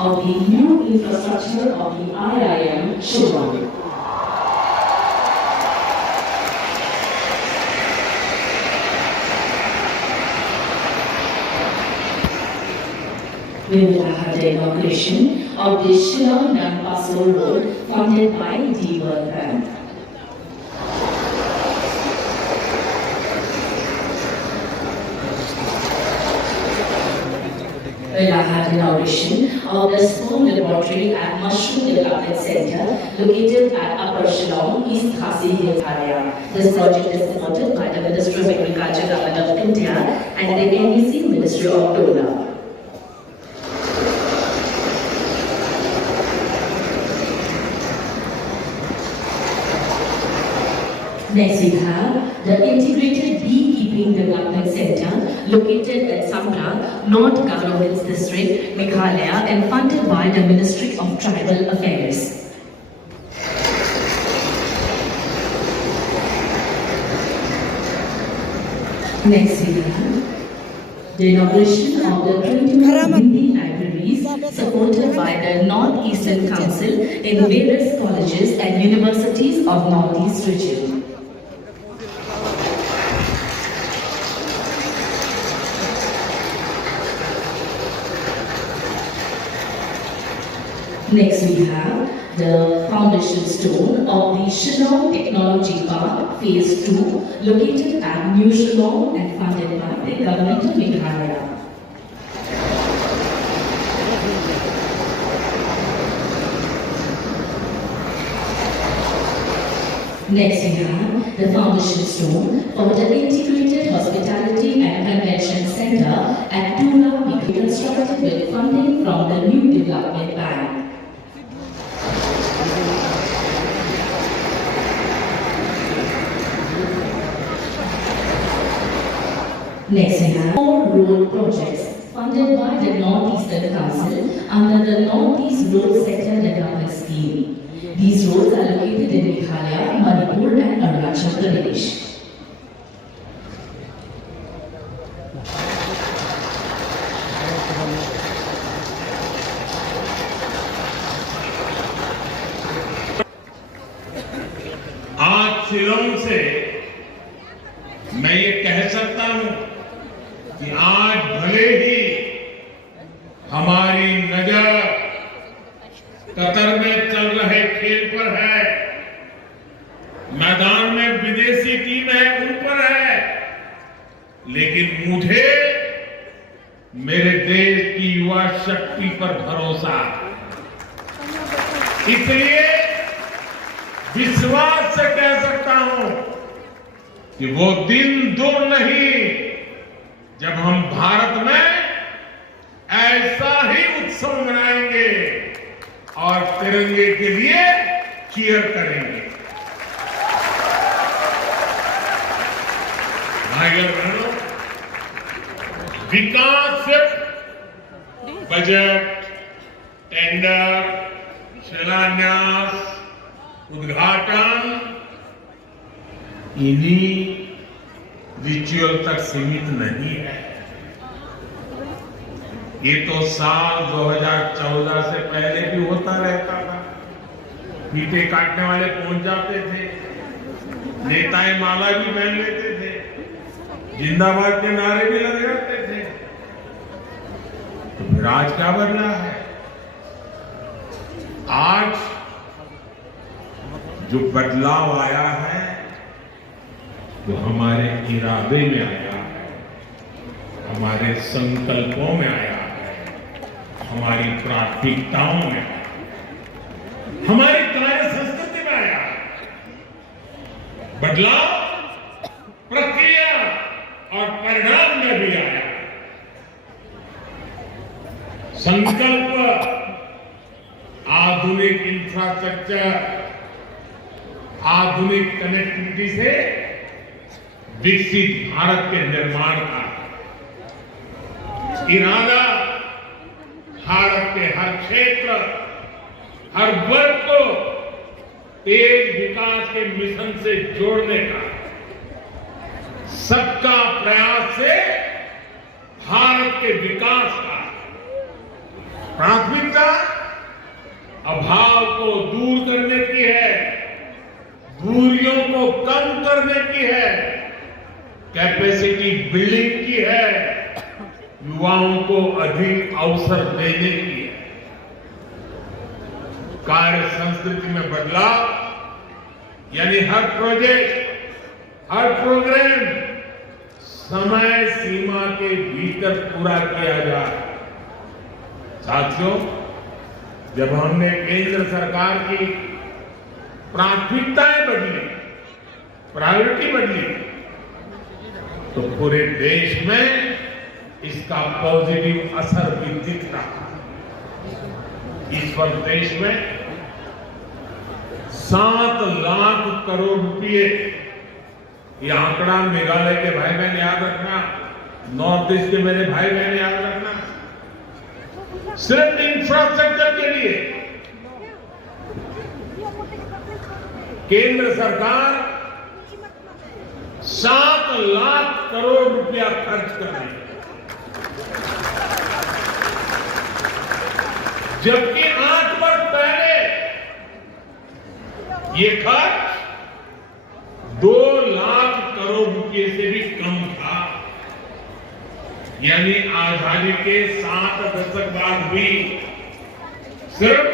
of the new infrastructure of the IIM Shillong. We will have the inauguration of the Shillong Nampaso Road funded by the World Bank. We will have the inauguration of the Sperm Laboratory and Mushroom Development Center located at Upper Shillong, East Khasi Hills area. This project is supported by the Ministry of Agriculture, Government of India and the NEC Ministry of DOLA. Next we have the Integrated Beekeeping Development Center located at Samra, North Garo Hills District, Meghalaya and funded by the Ministry of Tribal Affairs. Next we have the inauguration of the 21 Hindi libraries supported by the North Eastern Council in various colleges and universities of Northeast region. Next we have the foundation stone of the Shillong Technology Park Phase 2 located at New Shillong and funded by the Government of Meghalaya. Next we have the foundation stone for the Integrated Hospitality and Convention Center at Tula, constructed with funding from the New Development Bank. Next we have 4 road projects funded by the Northeastern Council under the Northeast Road Sector Development Scheme. These roads are located in Meghalaya, Manipur and Arunachal Pradesh. आज शिलोंग से मैं ये कह सकता हूं कि आज भले ही हमारी नजर कतर में चल रहे खेल पर है, मैदान में विदेशी टीम है उन पर है, लेकिन मुझे मेरे देश की युवा शक्ति पर भरोसा है। इसलिए विश्वास से कह सकता हूं कि वो दिन दूर नहीं जब हम भारत में ऐसा ही उत्सव मनाएंगे और तिरंगे के लिए चीयर करेंगे। भाइयों बहनों, विकास सिर्फ बजट, टेंडर, शिलान्यास, उद्घाटन इन्हीं रिचुअल तक सीमित नहीं है। ये तो साल 2014 से पहले भी होता रहता था। फीते काटने वाले पहुंच जाते थे, नेताएं माला भी पहन लेते थे, जिंदाबाद के नारे भी लग जाते थे। तो फिर आज क्या बदला है? आज जो बदलाव आया है वो हमारे इरादे में आया है, हमारे संकल्पों में आया है, हमारी प्राथमिकताओं में आया है, हमारी कार्य संस्कृति में आया है। बदलाव प्रक्रिया और परिणाम में भी आया है। संकल्प आधुनिक इंफ्रास्ट्रक्चर, आधुनिक कनेक्टिविटी से विकसित भारत के निर्माण का इरादा भारत के हर क्षेत्र, हर वर्ग को तेज विकास के मिशन से जोड़ने का, सबका प्रयास से भारत के विकास का प्राथमिकता अभाव को दूर करने की है, दूरियों को कम करने की है, कैपेसिटी बिल्डिंग की है, युवाओं को अधिक अवसर देने की है। कार्य संस्कृति में बदलाव यानी हर प्रोजेक्ट, हर प्रोग्राम समय सीमा के भीतर पूरा किया जाए। साथियों, जब हमने केंद्र सरकार की प्राथमिकताएं बदली, प्रायोरिटी बदली, तो पूरे देश में इसका पॉजिटिव असर भी दिख रहा है। इस वक्त देश में 7 लाख करोड़ रुपए, ये आंकड़ा मेघालय के भाई बहन याद रखना, नॉर्थ ईस्ट के मेरे भाई बहन याद रखना, सिर्फ इंफ्रास्ट्रक्चर के लिए केंद्र सरकार 7 लाख करोड़ रुपया खर्च कर रही है, जबकि 8 वर्ष पहले ये खर्च 2 लाख करोड़ रुपए से भी कम था। यानी आजादी के 7 दशक बाद भी सिर्फ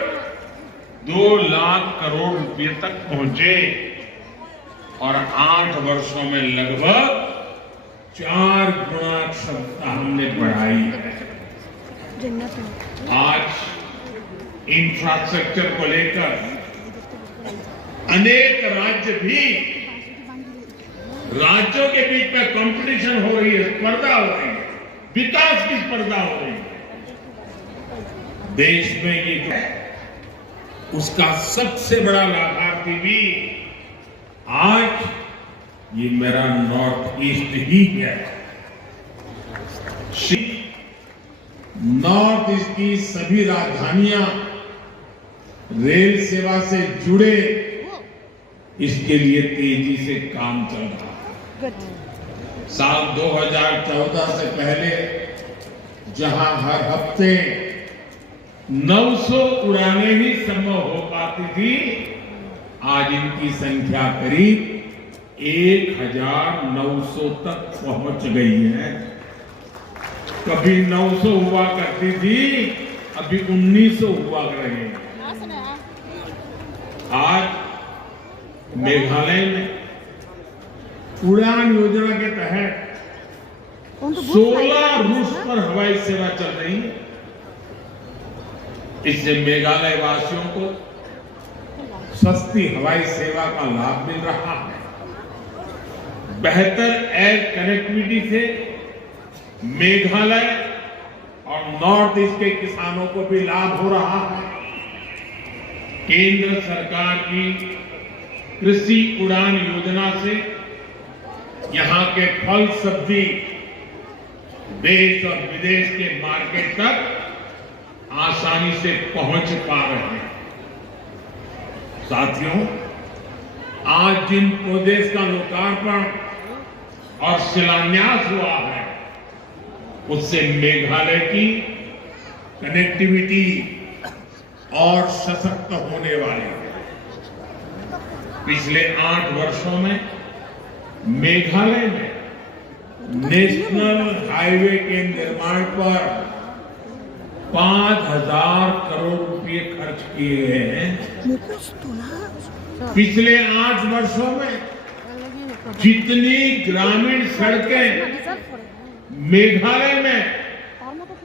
2 लाख करोड़ रुपए तक पहुंचे और 8 वर्षों में लगभग 4 गुना क्षमता हमने बढ़ाई है। आज इंफ्रास्ट्रक्चर को लेकर अनेक राज्य भी, राज्यों के बीच में कंपटीशन हो रही है, स्पर्धा हो रही है, विकास की स्पर्धा हो रही है। देश में ये जो है उसका सबसे बड़ा लाभार्थी भी आज ये मेरा नॉर्थ ईस्ट ही है। नॉर्थ ईस्ट की सभी राजधानियां रेल सेवा से जुड़े, इसके लिए तेजी से काम चल रहा है। साल 2014 से पहले जहां हर हफ्ते 900 उड़ानें ही संभव हो पाती थी, आज इनकी संख्या करीब 1900 तक पहुंच गई है। कभी 900 हुआ करती थी, अभी 1900 हुआ कर रही है। आज मेघालय में उड़ान योजना के तहत 16 रूट पर हवाई सेवा चल रही है। इससे मेघालय वासियों को सस्ती हवाई सेवा का लाभ मिल रहा है। बेहतर एयर कनेक्टिविटी से मेघालय और नॉर्थ ईस्ट के किसानों को भी लाभ हो रहा है। केंद्र सरकार की कृषि उड़ान योजना से यहां के फल सब्जी देश और विदेश के मार्केट तक आसानी से पहुंच पा रहे हैं। साथियों, आज जिन प्रोजेक्ट्स का लोकार्पण और शिलान्यास हुआ है, उससे मेघालय की कनेक्टिविटी और सशक्त होने वाली है। पिछले 8 वर्षों में मेघालय में नेशनल हाईवे के निर्माण पर 5,000 करोड़ रुपए खर्च किए गए हैं। पिछले 8 वर्षों में जितनी ग्रामीण सड़कें मेघालय में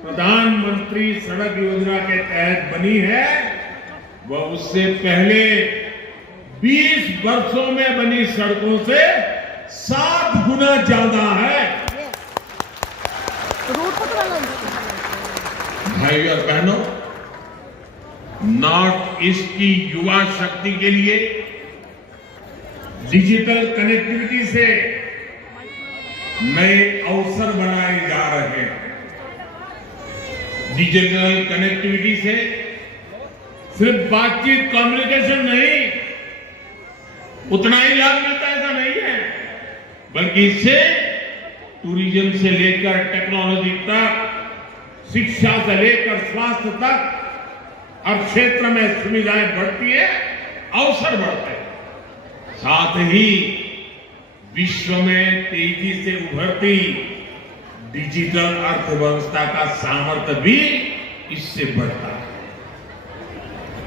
प्रधानमंत्री सड़क योजना के तहत बनी है, वह उससे पहले 20 वर्षों में बनी सड़कों से 7 गुना ज्यादा है। भाई और बहनों, नॉर्थ ईस्ट की युवा शक्ति के लिए डिजिटल कनेक्टिविटी से नए अवसर बनाए जा रहे हैं। डिजिटल कनेक्टिविटी से सिर्फ बातचीत, कम्युनिकेशन नहीं, उतना ही लाभ मिलता है ऐसा नहीं है, बल्कि इससे टूरिज्म से लेकर टेक्नोलॉजी तक, शिक्षा से लेकर स्वास्थ्य तक और क्षेत्र में सुविधाएं बढ़ती है, अवसर बढ़ते हैं। साथ ही विश्व में तेजी से उभरती डिजिटल अर्थव्यवस्था का सामर्थ्य भी इससे बढ़ता है।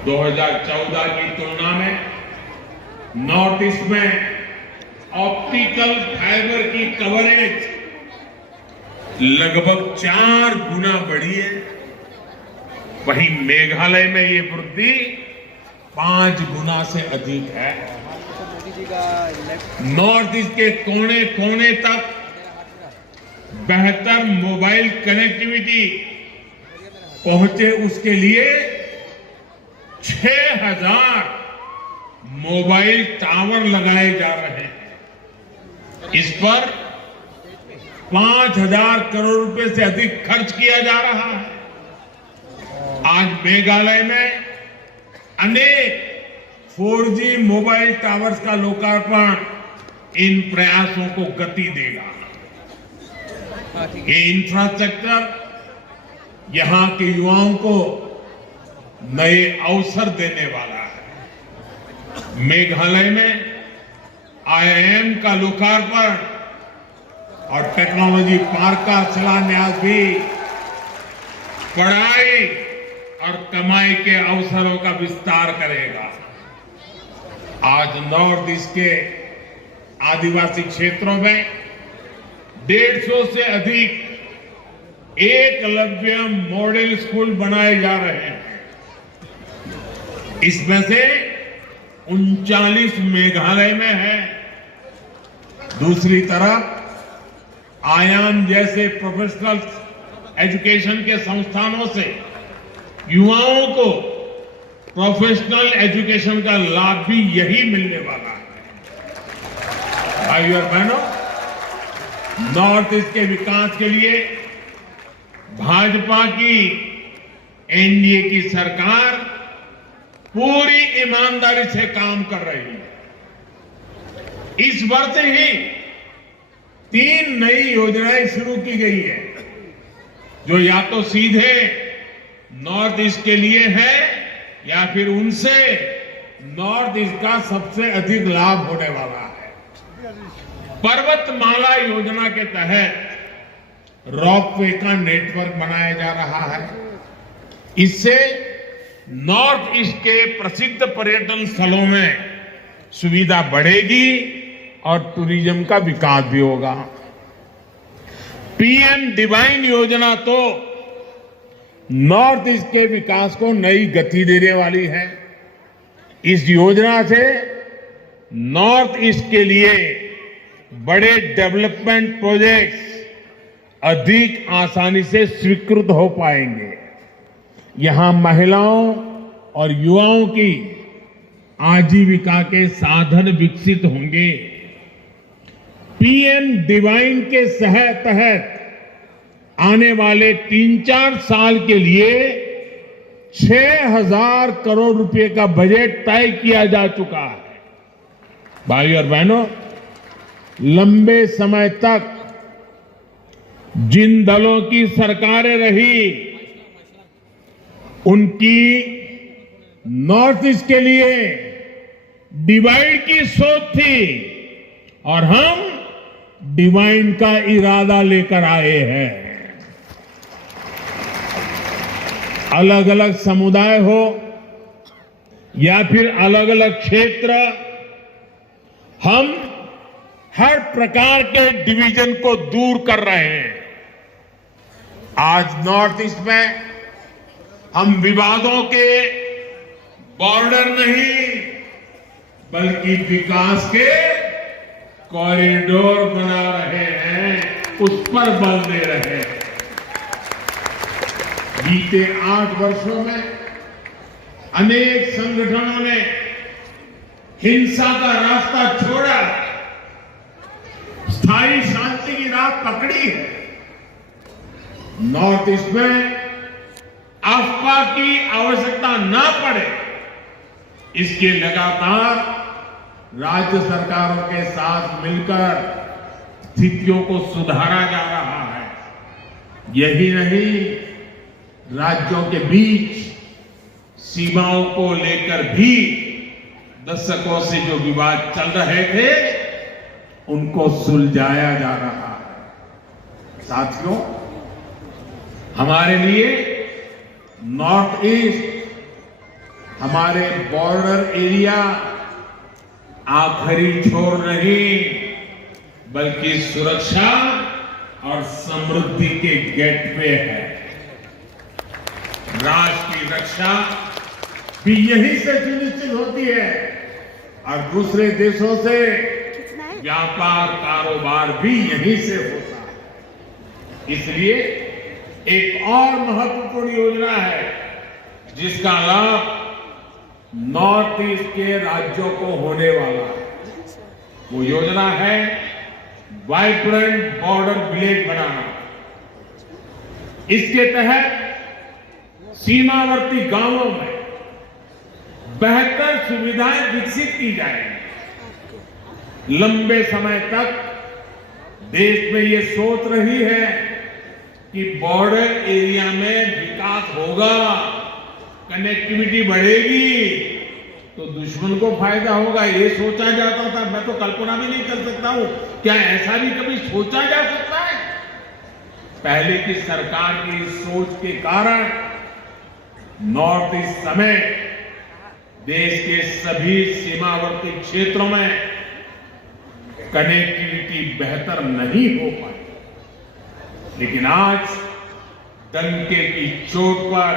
2014 की तुलना में नॉर्थ ईस्ट में ऑप्टिकल फाइबर की कवरेज लगभग 4 गुना बढ़ी है। वहीं मेघालय में ये वृद्धि 5 गुना से अधिक है। नॉर्थ ईस्ट के कोने कोने तक बेहतर मोबाइल कनेक्टिविटी पहुंचे, उसके लिए 6,000 मोबाइल टावर लगाए जा रहे हैं। इस पर 5,000 करोड़ रुपए से अधिक खर्च किया जा रहा है। आज मेघालय में अनेक 4G मोबाइल टावर्स का लोकार्पण इन प्रयासों को गति देगा। ये इंफ्रास्ट्रक्चर यहां के युवाओं को नए अवसर देने वाला है। मेघालय में IIM का लोकार्पण और टेक्नोलॉजी पार्क का शिलान्यास भी पढ़ाई और कमाई के अवसरों का विस्तार करेगा। आज नॉर्थ ईस्ट के आदिवासी क्षेत्रों में 150 से अधिक एकलव्य मॉडल स्कूल बनाए जा रहे हैं। इसमें से 39 मेघालय में है। दूसरी तरफ आयाम जैसे प्रोफेशनल एजुकेशन के संस्थानों से युवाओं को प्रोफेशनल एजुकेशन का लाभ भी यही मिलने वाला है। भाइयों और बहनों, नॉर्थ ईस्ट के विकास के लिए भाजपा की एनडीए की सरकार पूरी ईमानदारी से काम कर रही है। इस वर्ष ही 3 नई योजनाएं शुरू की गई है, जो या तो सीधे नॉर्थ ईस्ट के लिए है या फिर उनसे नॉर्थ ईस्ट का सबसे अधिक लाभ होने वाला है। पर्वतमाला योजना के तहत रॉपवे का नेटवर्क बनाया जा रहा है। इससे नॉर्थ ईस्ट के प्रसिद्ध पर्यटन स्थलों में सुविधा बढ़ेगी और टूरिज्म का विकास भी होगा। पीएम डिवाइन योजना तो नॉर्थ ईस्ट के विकास को नई गति देने वाली है। इस योजना से नॉर्थ ईस्ट के लिए बड़े डेवलपमेंट प्रोजेक्ट्स अधिक आसानी से स्वीकृत हो पाएंगे। यहां महिलाओं और युवाओं की आजीविका के साधन विकसित होंगे। पीएम डिवाइन के तहत आने वाले 3-4 साल के लिए 6,000 करोड़ रुपए का बजट तय किया जा चुका है। भाई और बहनों, लंबे समय तक जिन दलों की सरकारें रही, उनकी नॉर्थ ईस्ट के लिए डिवाइड की सोच थी और हम डिवाइन का इरादा लेकर आए हैं। अलग अलग समुदाय हो या फिर अलग अलग क्षेत्र, हम हर प्रकार के डिवीजन को दूर कर रहे हैं। आज नॉर्थ ईस्ट में हम विवादों के बॉर्डर नहीं बल्कि विकास के कॉरिडोर बना रहे हैं, उस पर बल दे रहे हैं। बीते 8 वर्षों में अनेक संगठनों ने हिंसा का रास्ता छोड़ा, स्थायी शांति की राह पकड़ी है। नॉर्थ ईस्ट में अफवाह की आवश्यकता ना पड़े, इसके लगातार राज्य सरकारों के साथ मिलकर स्थितियों को सुधारा जा रहा है। यही नहीं, राज्यों के बीच सीमाओं को लेकर भी दशकों से जो विवाद चल रहे थे उनको सुलझाया जा रहा है। साथियों, हमारे लिए नॉर्थ ईस्ट, हमारे बॉर्डर एरिया आखिरी छोर नहीं बल्कि सुरक्षा और समृद्धि के गेटवे है। राष्ट्र की रक्षा भी यहीं से सुनिश्चित होती है और दूसरे देशों से व्यापार कारोबार भी यहीं से होता है। इसलिए एक और महत्वपूर्ण योजना है जिसका लाभ नॉर्थ ईस्ट के राज्यों को होने वाला है। वो योजना है वाइब्रेंट बॉर्डर विलेज बनाना। इसके तहत सीमावर्ती गांवों में बेहतर सुविधाएं विकसित की जाएंगी। लंबे समय तक देश में ये सोच रही है कि बॉर्डर एरिया में विकास होगा, कनेक्टिविटी बढ़ेगी तो दुश्मन को फायदा होगा, ये सोचा जाता था। मैं तो कल्पना भी नहीं कर सकता हूं, क्या ऐसा भी कभी सोचा जा सकता है? पहले की सरकार की सोच के कारण नॉर्थ ईस्ट समेत देश के सभी सीमावर्ती क्षेत्रों में कनेक्टिविटी बेहतर नहीं हो पाई, लेकिन आज डंके की चोट पर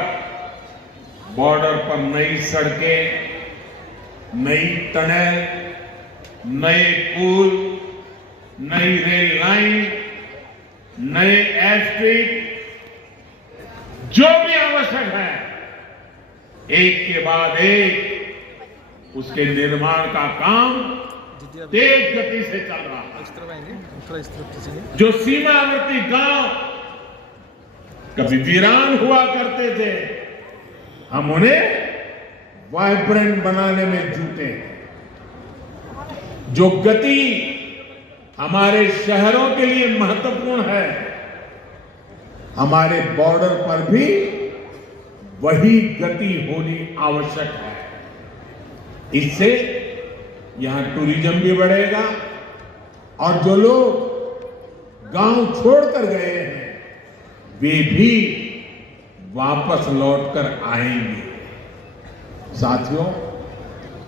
बॉर्डर पर नई सड़कें, नई टनल, नए पुल, नई रेल लाइन, नए एयरस्ट्रिप, जो भी आवश्यक है एक के बाद एक उसके निर्माण का काम तेज गति से चल रहा है। जो सीमावर्ती गांव कभी वीरान हुआ करते थे, हम उन्हें वाइब्रेंट बनाने में जुटे हैं। जो गति हमारे शहरों के लिए महत्वपूर्ण है, हमारे बॉर्डर पर भी वही गति होनी आवश्यक है। इससे यहां टूरिज्म भी बढ़ेगा और जो लोग गांव छोड़कर गए हैं वे भी वापस लौटकर आएंगे। साथियों,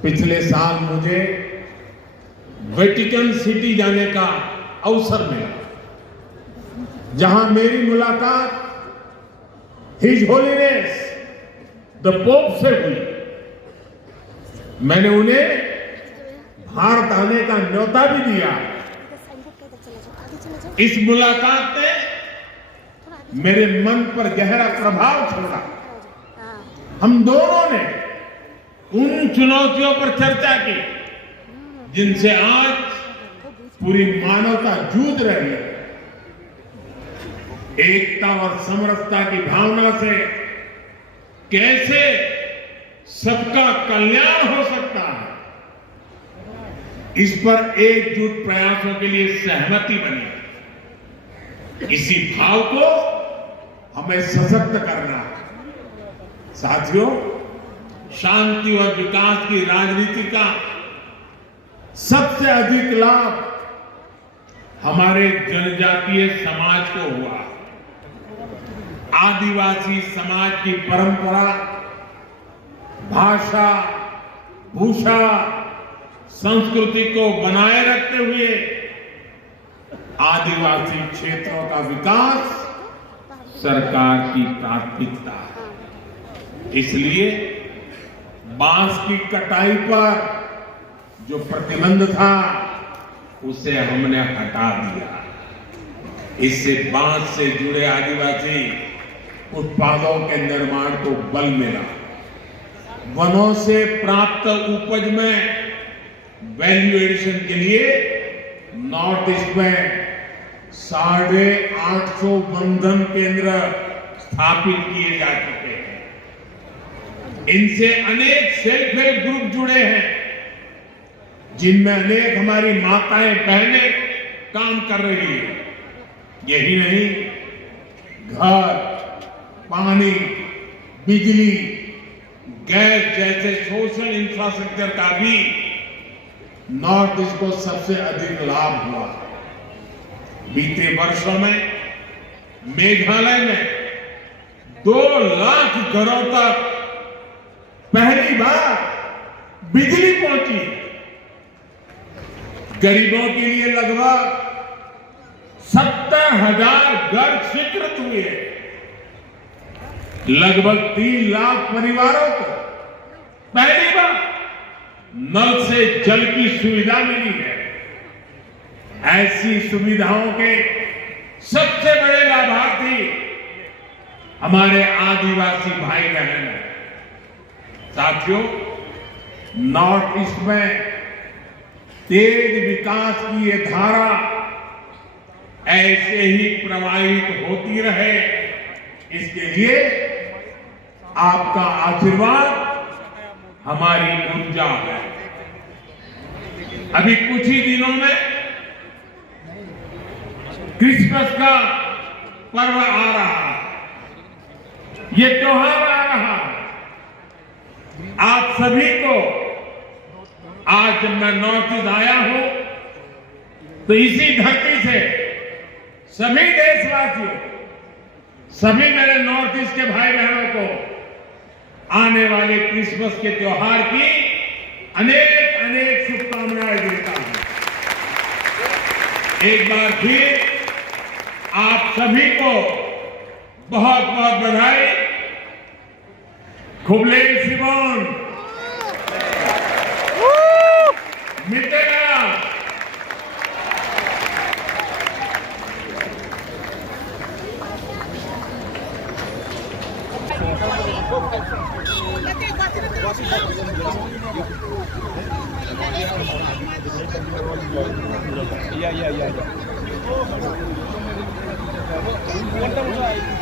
पिछले साल मुझे वेटिकन सिटी जाने का अवसर मिला, जहां मेरी मुलाकात हिज होलीनेस द पोप से हुई। मैंने उन्हें भारत आने का न्योता भी दिया। इस मुलाकात ने मेरे मन पर गहरा प्रभाव छोड़ा। हम दोनों ने उन चुनौतियों पर चर्चा की जिनसे आज पूरी मानवता जूझ रही है। एकता और समरसता की भावना से कैसे सबका कल्याण हो सकता है, इस पर एकजुट प्रयासों के लिए सहमति बनी। इसी भाव को हमें सशक्त करना है। साथियों, शांति और विकास की राजनीति का सबसे अधिक लाभ हमारे जनजातीय समाज को हुआ। आदिवासी समाज की परंपरा, भाषा, भूषा, संस्कृति को बनाए रखते हुए आदिवासी क्षेत्रों का विकास सरकार की प्राथमिकता है। इसलिए बांस की कटाई पर जो प्रतिबंध था उसे हमने हटा दिया। इससे बांस से जुड़े आदिवासी उत्पादों के निर्माण को बल मिला। वनों से प्राप्त उपज में वैल्यू एडिशन के लिए नॉर्थ ईस्ट में 850 बंधन केंद्र स्थापित किए जा चुके हैं। इनसे अनेक सेल्फ हेल्प ग्रुप जुड़े हैं, जिनमें अनेक हमारी माताएं बहनें काम कर रही है। यही नहीं, घर, पानी, बिजली, गैस जैसे सोशल इंफ्रास्ट्रक्चर का भी नॉर्थ ईस्ट को सबसे अधिक लाभ हुआ। बीते वर्षों में मेघालय में 2 लाख घरों तक पहली बार बिजली पहुंची। गरीबों के लिए लगभग 70,000 घर स्वीकृत हुए। लगभग 3 लाख परिवारों को पहली बार नल से जल की सुविधा मिली है। ऐसी सुविधाओं के सबसे बड़े लाभार्थी हमारे आदिवासी भाई बहन हैं। साथियों, नॉर्थ ईस्ट में तेज विकास की ये धारा ऐसे ही प्रवाहित होती रहे, इसके लिए आपका आशीर्वाद हमारी ऊर्जा है। अभी कुछ ही दिनों में क्रिसमस का पर्व आ रहा है, ये त्योहार आ रहा है। आप सभी को आज जब मैं नॉर्थ ईस्ट आया हूं तो इसी धरती से सभी देशवासियों, सभी मेरे नॉर्थ ईस्ट के भाई बहनों को आने वाले क्रिसमस के त्योहार की अनेक अनेक शुभकामनाएं देता हूं। एक बार फिर आप सभी को बहुत बहुत बधाई। खुबले सिबोन मिटेगा। Yeah.